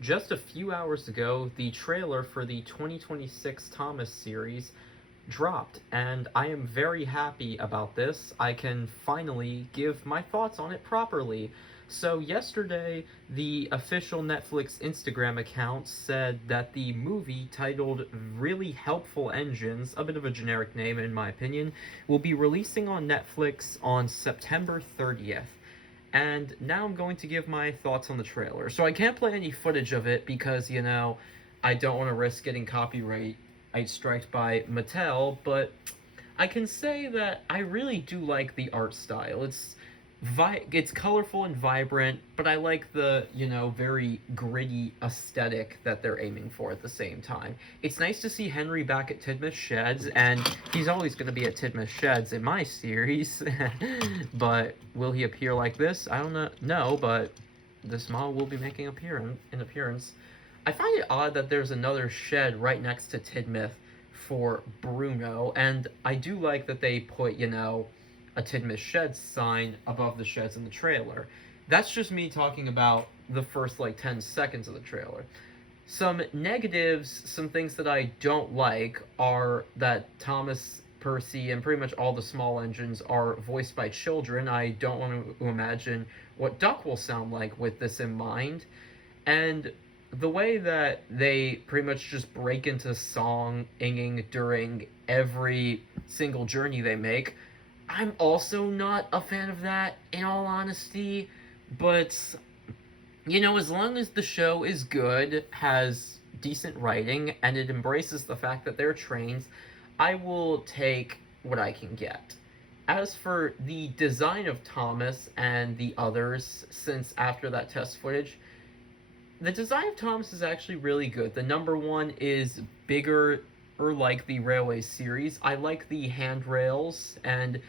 just a few hours ago, the trailer for the 2026 Thomas series dropped, and I am very happy about this. I can finally give my thoughts on it properly. So, yesterday, the official Netflix Instagram account said that the movie, titled Really Helpful Engines, a bit of a generic name in my opinion, will be releasing on Netflix on September 30th. And now I'm going to give my thoughts on the trailer. So I can't play any footage of it because, I don't want to risk getting copyright striked by Mattel, but I can say that I really do like the art style. It's colorful and vibrant, but I like the, very gritty aesthetic that they're aiming for at the same time. It's nice to see Henry back at Tidmouth Sheds, and he's always going to be at Tidmouth Sheds in my series. But will he appear like this? I don't know, no, but this model will be making an appearance. I find it odd that there's another shed right next to Tidmouth for Bruno, and I do like that they put, a Tidmouth Sheds sign above the sheds in the trailer. That's just me talking about the first 10 seconds of the trailer. Some negatives, some things that I don't like, are that Thomas, Percy, and pretty much all the small engines are voiced by children. I don't want to imagine what Duck will sound like with this in mind. And the way that they pretty much just break into singing during every single journey they make, I'm also not a fan of that, in all honesty. But, as long as the show is good, has decent writing, and it embraces the fact that they're trains, I will take what I can get. As for the design of Thomas and the others, since after that test footage, the design of Thomas is actually really good. The number one is bigger, or like the Railway series. I like the handrails and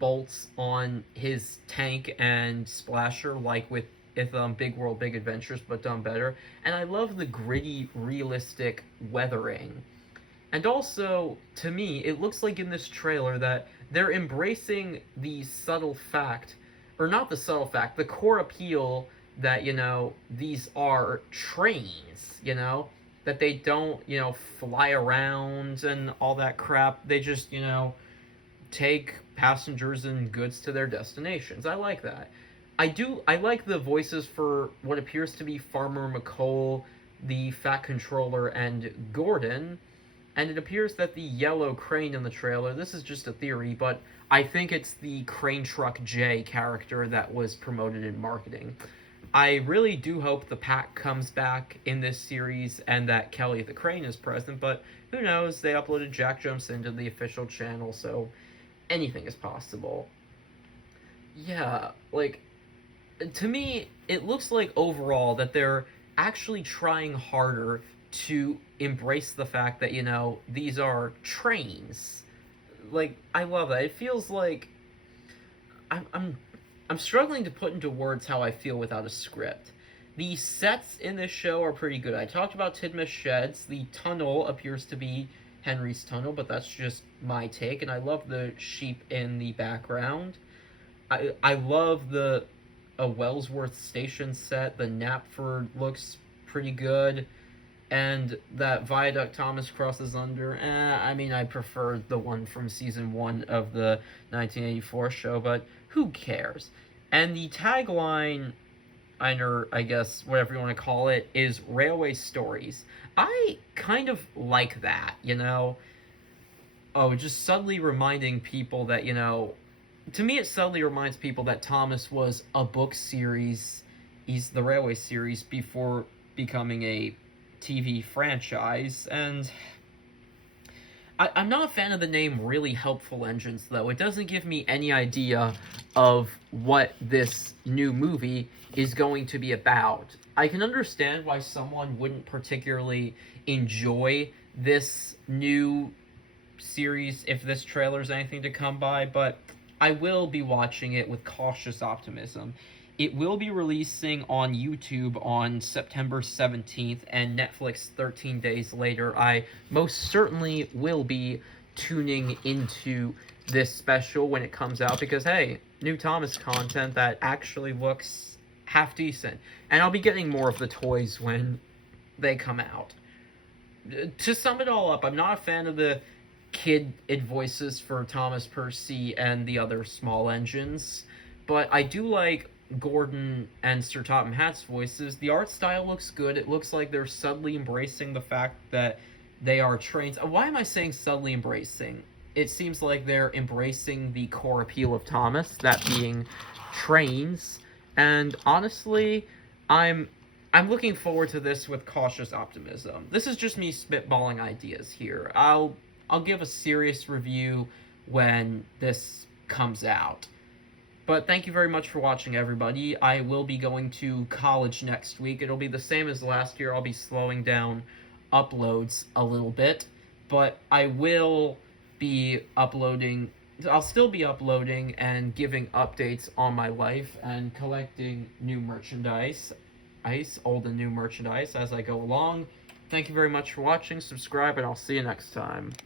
bolts on his tank and splasher, like with Big World Big Adventures, but done better. And I love the gritty, realistic weathering. And also, to me, it looks like in this trailer that they're embracing the subtle fact, or not the subtle fact, the core appeal that, these are trains, that they don't, fly around and all that crap. They just, take passengers and goods to their destinations. I like that. I like the voices for what appears to be Farmer McCole, the Fat Controller, and Gordon. And it appears that the yellow crane in the trailer, this is just a theory, but I think it's the Crane Truck J character that was promoted in marketing. I really do hope the pack comes back in this series and that Kelly the Crane is present, but who knows? They uploaded Jack Jumps into the official channel, so anything is possible. Yeah, to me, it looks like overall that they're actually trying harder to embrace the fact that, these are trains. I love that. It feels like I'm struggling to put into words how I feel without a script. The sets in this show are pretty good. I talked about Tidmouth Sheds. The tunnel appears to be Henry's tunnel, but that's just my take. And I love the sheep in the background. I love the Wellsworth Station set. The Knapford looks pretty good. And that viaduct Thomas crosses under, I prefer the one from season 1 of the 1984 show, but who cares? And the tagline, or I guess whatever you want to call it, is Railway Stories. I kind of like that, just subtly reminding people that, to me it subtly reminds people that Thomas was a book series, he's the Railway series, before becoming a TV franchise. And I'm not a fan of the name Really Helpful Engines, though. It doesn't give me any idea of what this new movie is going to be about. I can understand why someone wouldn't particularly enjoy this new series if this trailer is anything to come by, but I will be watching it with cautious optimism. It will be releasing on YouTube on September 17th and Netflix 13 days later. I most certainly will be tuning into this special when it comes out because, hey, new Thomas content that actually looks half decent. And I'll be getting more of the toys when they come out. To sum it all up, I'm not a fan of the kid voices for Thomas Percy and the other small engines, but I do like Gordon and Sir Topham Hatt's voices. The art style looks good. It looks like they're subtly embracing the fact that they are trains. Why am I saying subtly embracing? It seems like they're embracing the core appeal of Thomas, that being trains. And honestly, I'm I'm looking forward to this with cautious optimism. This is just me spitballing ideas here. I'll give a serious review when this comes out. But thank you very much for watching, everybody. I will be going to college next week. It'll be the same as last year. I'll be slowing down uploads a little bit, but I will be uploading. I'll still be uploading and giving updates on my life and collecting new merchandise, old and new merchandise as I go along. Thank you very much for watching. Subscribe, and I'll see you next time.